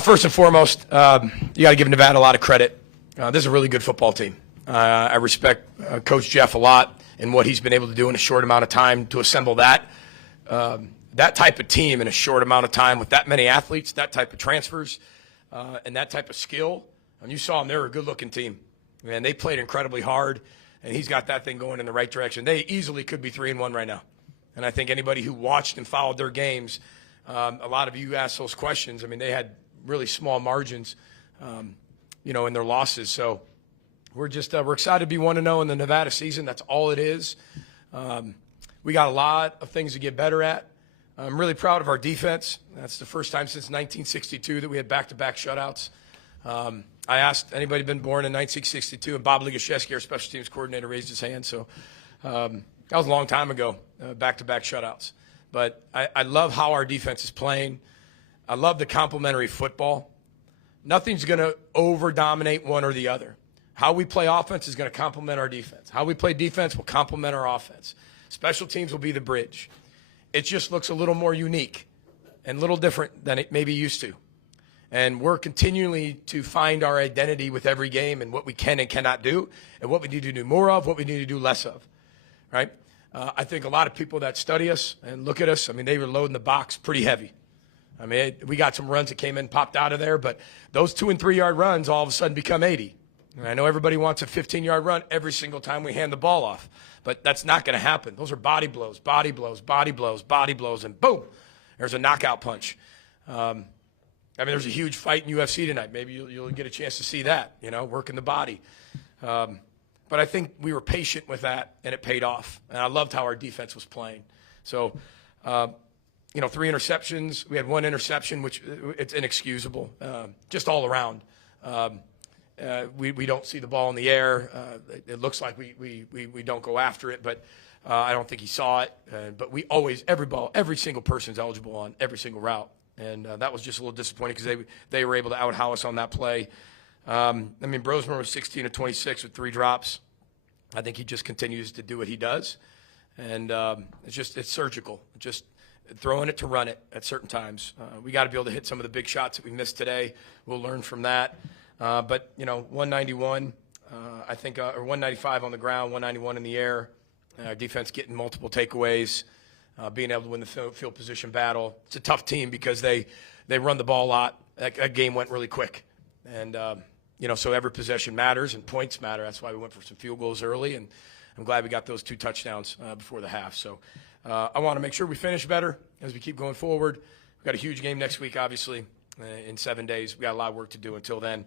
First and foremost, you got to give Nevada a lot of credit. This is a really good football team. I respect Coach Jeff a lot and what he's been able to do in a short amount of time to assemble that type of team in a short amount of time with that many athletes, that type of transfers, and that type of skill. And you saw them; they were a good-looking team. Man, they played incredibly hard, and he's got that thing going in the right direction. They easily could be 3-1 right now. And I think anybody who watched and followed their games, a lot of you asked those questions. I mean, they had really small margins, in their losses. So we're excited to be 1-0 in the Nevada season. That's all it is. We got a lot of things to get better at. I'm really proud of our defense. That's the first time since 1962 that we had back-to-back shutouts. I asked anybody been born in 1962, and Bob Ligashevsky, our special teams coordinator, raised his hand. So that was a long time ago, back-to-back shutouts. But I love how our defense is playing. I love the complementary football. Nothing's going to over-dominate one or the other. How we play offense is going to complement our defense. How we play defense will complement our offense. Special teams will be the bridge. It just looks a little more unique and a little different than it maybe used to. And we're continually to find our identity with every game and what we can and cannot do and what we need to do more of, what we need to do less of, right? I think a lot of people that study us and look at us, I mean, they were loading the box pretty heavy. I mean, we got some runs that came in, popped out of there, but those 2- and 3-yard runs all of a sudden become 80. And I know everybody wants a 15-yard run every single time we hand the ball off, but that's not going to happen. Those are body blows, body blows, body blows, body blows, and boom, there's a knockout punch. I mean, there's a huge fight in UFC tonight. Maybe you'll get a chance to see that, working the body. But I think we were patient with that, and it paid off. And I loved how our defense was playing. So, 3 interceptions. We had 1 interception, which it's inexcusable, just all around. We don't see the ball in the air. It looks like we don't go after it, but I don't think he saw it. But we always, every single person's eligible on every single route. And that was just a little disappointing because they were able to out-how us on that play. Brosmer was 16 of 26 with 3 drops. I think he just continues to do what he does. And it's surgical. Just throwing it to run it at certain times. We got to be able to hit some of the big shots that we missed today. We'll learn from that. But 191, I think, or 195 on the ground, 191 in the air. Our defense getting multiple takeaways, being able to win the field position battle. It's a tough team because they run the ball a lot. That game went really quick. And, so every possession matters and points matter. That's why we went for some field goals early. And I'm glad we got those 2 touchdowns before the half. So I want to make sure we finish better as we keep going forward. We've got a huge game next week, obviously, in 7 days. We got a lot of work to do until then.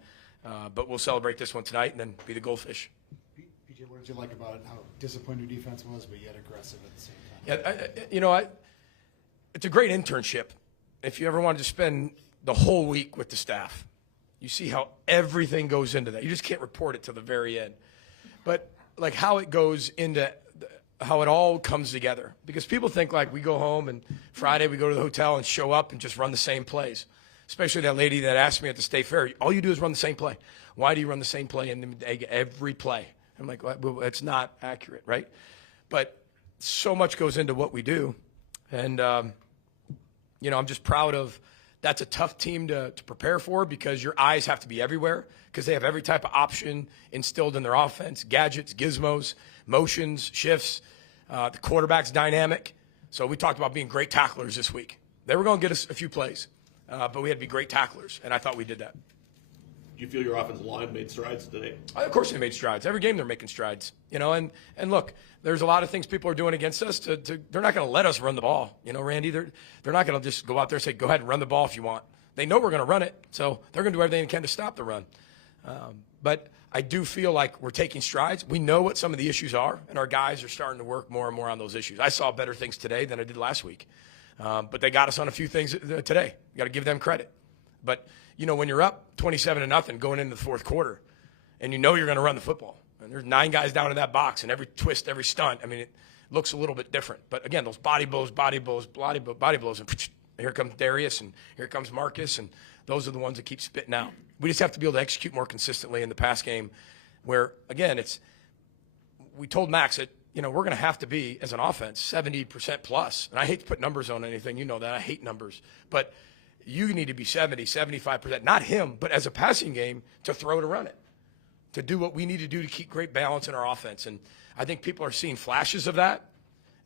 But we'll celebrate this one tonight and then be the goldfish. PJ, what did you like about it? How disappointed your defense was, but yet aggressive at the same time? Yeah, it's a great internship. If you ever wanted to spend the whole week with the staff, you see how everything goes into that. You just can't report it to the very end. But like how it goes into how it all comes together. Because people think like we go home and Friday we go to the hotel and show up and just run the same plays. Especially that lady that asked me at the State Fair, all you do is run the same play. Why do you run the same play in every play? I'm like, well, it's not accurate, right? But so much goes into what we do. And, I'm just proud of that's a tough team to prepare for because your eyes have to be everywhere because they have every type of option instilled in their offense, gadgets, gizmos, motions, shifts. The quarterback's dynamic. So we talked about being great tacklers this week. They were going to get us a few plays. But we had to be great tacklers, and I thought we did that. Do you feel your offensive line made strides today? Of course they made strides. Every game they're making strides. And look, there's a lot of things people are doing against us. They're not going to let us run the ball. Randy, they're not going to just go out there and say, go ahead and run the ball if you want. They know we're going to run it, so they're going to do everything they can to stop the run. But I do feel like we're taking strides. We know what some of the issues are, and our guys are starting to work more and more on those issues. I saw better things today than I did last week. But they got us on a few things today. You got to give them credit. But, when you're up 27-0 going into the fourth quarter and you're going to run the football, and there's 9 guys down in that box and every twist, every stunt, it looks a little bit different. But, again, those body blows, and here comes Darius and here comes Marcus, and those are the ones that keep spitting out. We just have to be able to execute more consistently in the pass game where, again, we told Max that, we're going to have to be, as an offense, 70% plus. And I hate to put numbers on anything. You know that. I hate numbers. But you need to be 70, 75%, not him, but as a passing game, to throw to run it, to do what we need to do to keep great balance in our offense. And I think people are seeing flashes of that.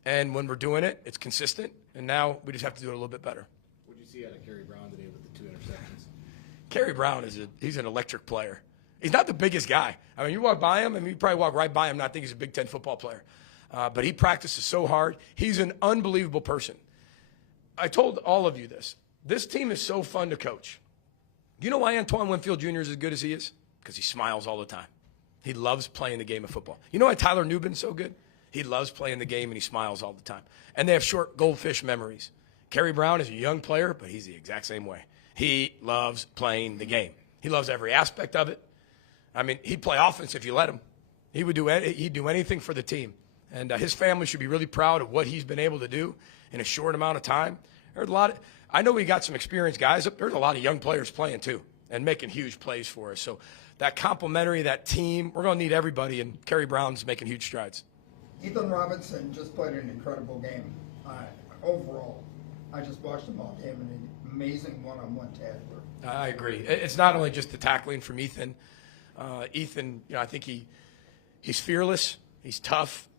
And when we're doing it, it's consistent. And now we just have to do it a little bit better. What did you see out of Kerry Brown today with the 2 interceptions? Kerry Brown he's an electric player. He's not the biggest guy. I mean, you walk by him, you probably walk right by him, not think he's a Big Ten football player. But he practices so hard. He's an unbelievable person. I told all of you this. This team is so fun to coach. You know why Antoine Winfield Jr. is as good as he is? Because he smiles all the time. He loves playing the game of football. You know why Tyler Nubin's so good? He loves playing the game and he smiles all the time. And they have short goldfish memories. Kerry Brown is a young player, but he's the exact same way. He loves playing the game. He loves every aspect of it. I mean, he'd play offense if you let him. He'd do anything for the team. And his family should be really proud of what he's been able to do in a short amount of time. There's a lot. I know we got some experienced guys. There's a lot of young players playing too and making huge plays for us. So that complementary, that team, we're going to need everybody, and Kerry Brown's making huge strides. Ethan Robinson just played an incredible game. Overall, I just watched him all game, and an amazing one-on-one tackler. I agree. It's not only just the tackling from Ethan. Ethan, I think he's fearless. He's tough.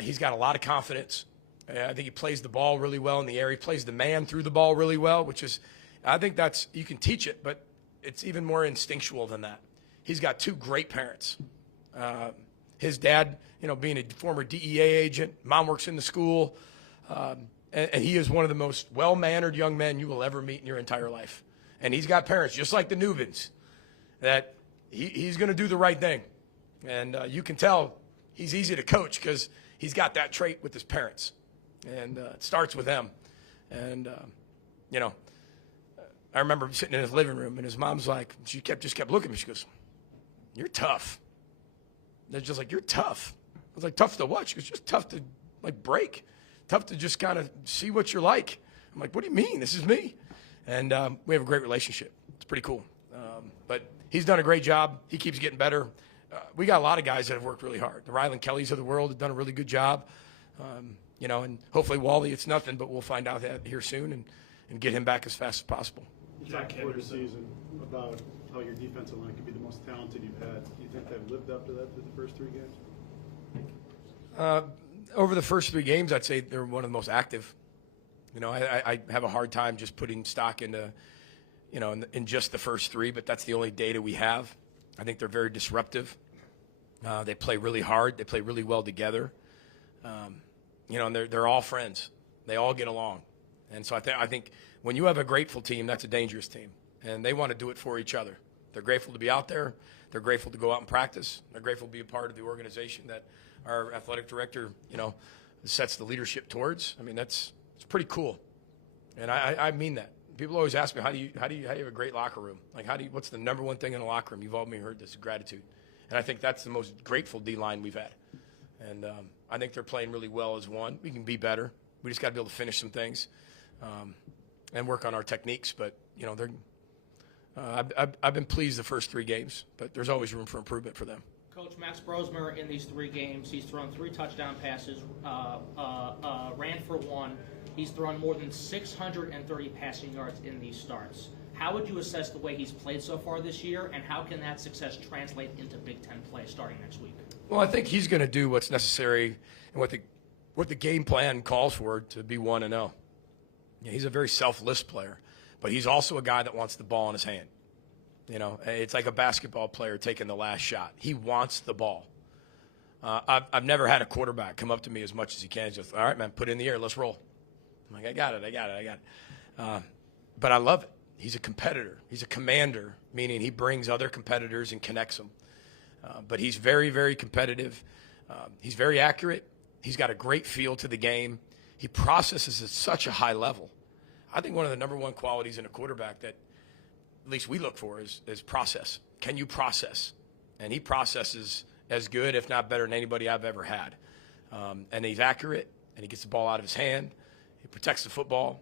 He's got a lot of confidence. I think he plays the ball really well in the air. He plays the man through the ball really well, which is, I think you can teach it, but it's even more instinctual than that. He's got 2 great parents. His dad, being a former DEA agent, mom works in the school, and he is one of the most well-mannered young men you will ever meet in your entire life. And he's got parents, just like the Nubins, that he's going to do the right thing. And you can tell he's easy to coach because he's got that trait with his parents. And it starts with them. And, I remember sitting in his living room, and his mom's like, she just kept looking at me. She goes, "You're tough." They're just like, "You're tough." I was like, "Tough to what?" She goes, "Just tough to, break. Tough to just kind of see what you're like." I'm like, "What do you mean? This is me." And we have a great relationship. It's pretty cool. But he's done a great job. He keeps getting better. We got a lot of guys that have worked really hard. The Ryland Kellys of the world have done a really good job. And hopefully Wally, it's nothing, but we'll find out that here soon and get him back as fast as possible. You talked before the season about how your defensive line could be the most talented you've had. Do you think they've lived up to that through the first 3 games? Over the first 3 games, I'd say they're one of the most active. I have a hard time just putting stock into, in just the first 3, but that's the only data we have. I think they're very disruptive. They play really hard. They play really well together. And they're all friends. They all get along. And so I think when you have a grateful team, that's a dangerous team. And they want to do it for each other. They're grateful to be out there. They're grateful to go out and practice. They're grateful to be a part of the organization that our athletic director, sets the leadership towards. I mean, it's pretty cool. And I mean that. People always ask me, how do you have a great locker room? Like, what's the number one thing in a locker room? You've all heard this, gratitude. And I think that's the most grateful D-line we've had. And I think they're playing really well as one. We can be better. We just got to be able to finish some things and work on our techniques. But, I've been pleased the first 3 games, but there's always room for improvement for them. Coach, Max Brosmer in these 3 games, he's thrown 3 touchdown passes, ran for 1. He's thrown more than 630 passing yards in these starts. How would you assess the way he's played so far this year, and how can that success translate into Big Ten play starting next week? Well, I think he's going to do what's necessary and what the game plan calls for to be 1-0. He's a very selfless player, but he's also a guy that wants the ball in his hand. It's like a basketball player taking the last shot. He wants the ball. I've never had a quarterback come up to me as much as he can. Just, all right, man, put it in the air. Let's roll. I'm like, I got it. But I love it. He's a competitor. He's a commander, meaning he brings other competitors and connects them. But he's very, very competitive. He's very accurate. He's got a great feel to the game. He processes at such a high level. I think one of the number one qualities in a quarterback that at least we look for is process. Can you process? And he processes as good, if not better, than anybody I've ever had. And he's accurate, and he gets the ball out of his hand. He protects the football.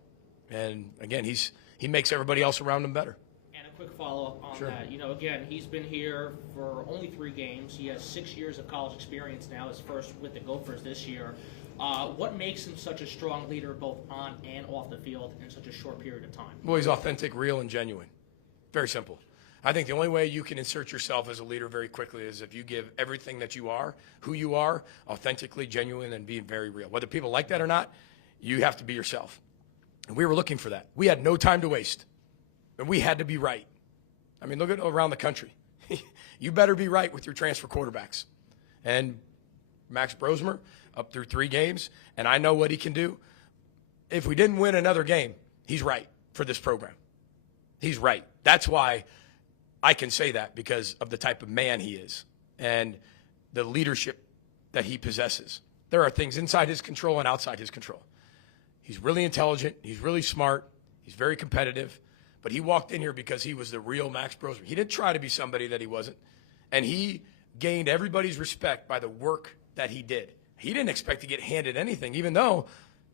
And, again, he makes everybody else around him better. And a quick follow-up on Sure. that. Again, he's been here for only 3 games. He has 6 years of college experience now, his first with the Gophers this year. What makes him such a strong leader both on and off the field in such a short period of time? Well, he's authentic, real, and genuine. Very simple. I think the only way you can insert yourself as a leader very quickly is if you give everything that you are, who you are, authentically, genuine, and being very real. Whether people like that or not, you have to be yourself. And we were looking for that. We had no time to waste. And we had to be right. I mean, look at around the country. You better be right with your transfer quarterbacks. And Max Brosmer, up through 3 games, and I know what he can do. If we didn't win another game, he's right for this program. He's right. That's why I can say that, because of the type of man he is and the leadership that he possesses. There are things inside his control and outside his control. He's really intelligent. He's really smart. He's very competitive. But he walked in here because he was the real Max Brosmer. He didn't try to be somebody that he wasn't. And he gained everybody's respect by the work that he did. He didn't expect to get handed anything, even though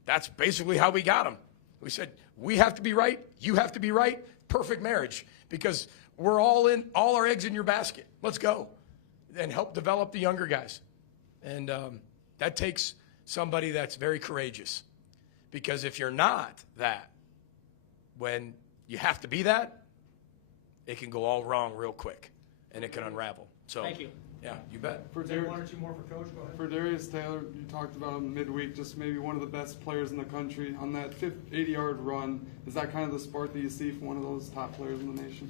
that's basically how we got him. We said, we have to be right. You have to be right. Perfect marriage, because we're all our eggs in your basket. Let's go and help develop the younger guys. And that takes somebody that's very courageous, because if you're not that, when you have to be that, it can go all wrong real quick, and it can unravel. So, Thank you. Yeah, you bet. For one or two more for Coach. Go ahead. For Darius Taylor, you talked about him midweek, just maybe one of the best players in the country. On that 80-yard run, is that kind of the spark that you see from one of those top players in the nation?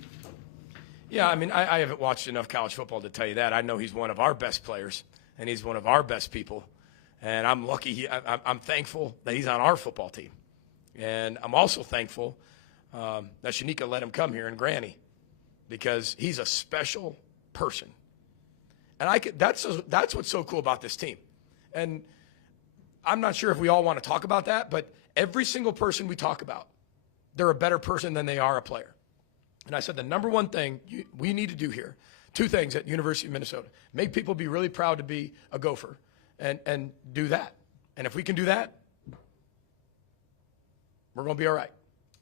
Yeah, I mean, I haven't watched enough college football to tell you that. I know he's one of our best players, and he's one of our best people. And I'm lucky. I'm thankful that he's on our football team. And I'm also thankful that Shanika let him come here and Granny, because he's a special person. And that's what's so cool about this team. And I'm not sure if we all want to talk about that, but every single person we talk about, they're a better person than they are a player. And I said the number one thing we need to do here, 2 things at University of Minnesota: make people be really proud to be a Gopher, and do that. And if we can do that, we're going to be all right.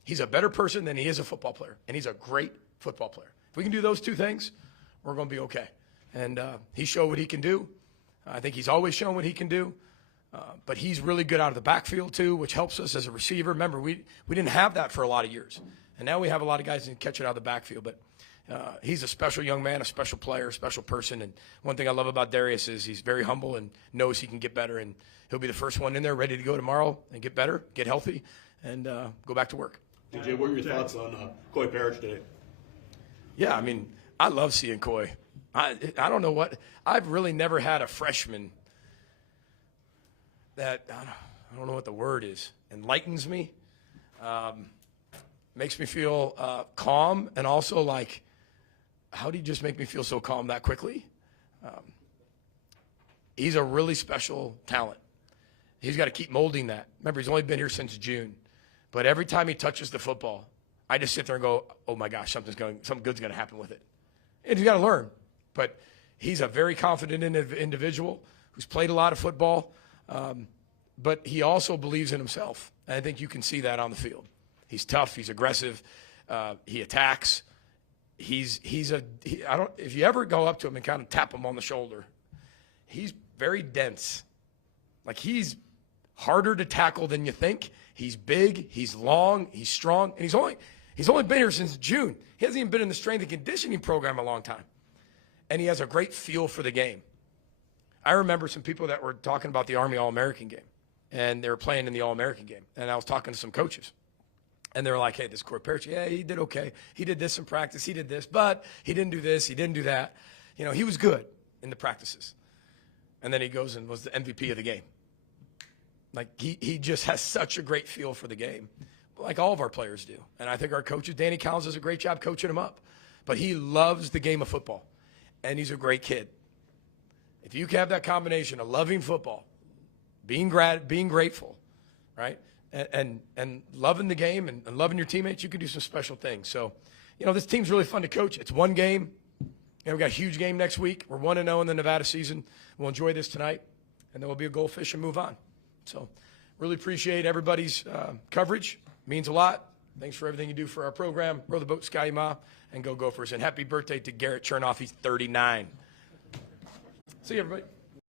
He's a better person than he is a football player, and he's a great football player. If we can do those 2 things, we're going to be okay. And he showed what he can do. I think he's always shown what he can do. But he's really good out of the backfield, too, which helps us as a receiver. Remember, we didn't have that for a lot of years. And now we have a lot of guys that can catch it out of the backfield. But he's a special young man, a special player, a special person. And one thing I love about Darius is he's very humble and knows he can get better. And he'll be the first one in there ready to go tomorrow and get better, get healthy, and go back to work. DJ, what are your thoughts on Coy Parrish today? Yeah, I mean, I love seeing Coy. I don't know what – I've really never had a freshman that I don't know what the word is, enlightens me, makes me feel calm, and also like, how do you just make me feel so calm that quickly? He's a really special talent. He's got to keep molding that. Remember, he's only been here since June. But every time he touches the football, I just sit there and go, oh, my gosh, something good's going to happen with it. And he's got to learn. But he's a very confident individual who's played a lot of football, but he also believes in himself. And I think you can see that on the field. He's tough. He's aggressive. He attacks. If you ever go up to him and kind of tap him on the shoulder, he's very dense. Like, he's harder to tackle than you think. He's big. He's long. He's strong. And he's only been here since June. He hasn't even been in the strength and conditioning program a long time. And he has a great feel for the game. I remember some people that were talking about the Army All-American game, and they were playing in the All-American game. And I was talking to some coaches, and they were like, hey, this Coy Parrish, yeah, he did okay. He did this in practice. He did this, but he didn't do this. He didn't do that. You know, he was good in the practices. And then he goes and was the MVP of the game. Like, he just has such a great feel for the game, like all of our players do. And I think our coaches, Danny Collins does a great job coaching him up. But he loves the game of football. And he's a great kid. If you have that combination of loving football, being grateful, right, and loving the game and loving your teammates, you can do some special things. So, you know, this team's really fun to coach. It's one game. And we've got a huge game next week. We're 1-0 in the Nevada season. We'll enjoy this tonight, and then we'll be a goldfish and move on. So really appreciate everybody's coverage. It means a lot. Thanks for everything you do for our program. Row the boat, Sky Ma, and go Gophers. And happy birthday to Garrett Chernoff. He's 39. See you, everybody.